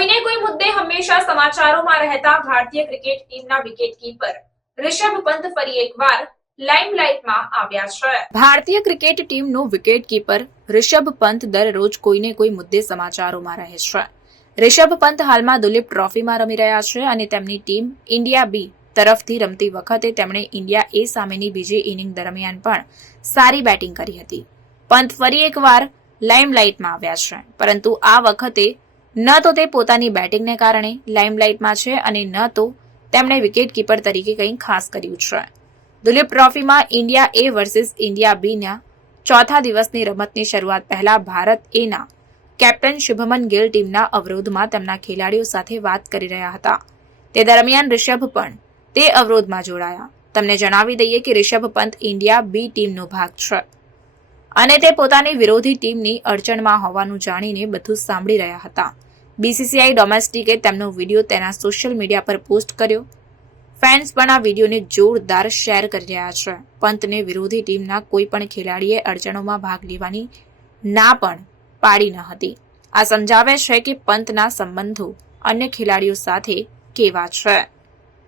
કોઈને કોઈ મુદ્દે હંમેશા સમાચારોમાં રહેતા ભારતીય ક્રિકેટ ટીમના વિકેટકીપર રિષભ પંત ફરી એકવાર ભારતીય ક્રિકેટ ટીમનો વિકેટકીપર રિષભ પંત દરરોજ કોઈને કોઈ મુદ્દે સમાચારોમાં રહે છે. રિષભ પંત હાલમાં દુલીપ ટ્રોફીમાં રમી રહ્યા છે અને તેમની ટીમ ઇન્ડિયા બી તરફથી રમતી વખતે તેમણે ઇન્ડિયા એ સામેની બીજી ઇનિંગ દરમિયાન પણ સારી બેટિંગ કરી હતી. પંત ફરી એકવાર લાઇમલાઇટમાં આવ્યા છે. પરંતુ આ વખતે ન તો તે પોતાની બેટિંગને કારણે લાઇમલાઇટમાં છે અને ન તો તેમણે વિકેટકીપર તરીકે કંઈ ખાસ કર્યું છે. દુલીપ ટ્રોફીમાં ઇન્ડિયા એ વર્સિસ ઇન્ડિયા બીના ચોથા દિવસની રમતની શરૂઆત પહેલા ભારત એના કેપ્ટન શુભમન ગિલ ટીમના અવરોધમાં તેમના ખેલાડીઓ સાથે વાત કરી રહ્યા હતા. તે દરમિયાન રિષભ પણ તે અવરોધમાં જોડાયા. તમને જણાવી દઈએ કે રિષભ પંત ઇન્ડિયા બી ટીમનો ભાગ છે. અને તે પોતાની વિરોધી ટીમની અડચણમાં હોવાનું જાણીને બધું સાંભળી રહ્યા હતા. બીસીસીઆઈ ડોમેસ્ટિકે તેમનો વીડિયો તેના સોશિયલ મીડિયા પર પોસ્ટ કર્યો. ફેન્સ પણ આ વિડીયોને જોરદાર શેર કરી રહ્યા છે. પંતને વિરોધી ટીમના કોઈ પણ ખેલાડીએ અડચણોમાં ભાગ લેવાની ના પણ પાડી ન હતી. આ સમજાવે છે કે પંતના સંબંધો અન્ય ખેલાડીઓ સાથે કેવા છે.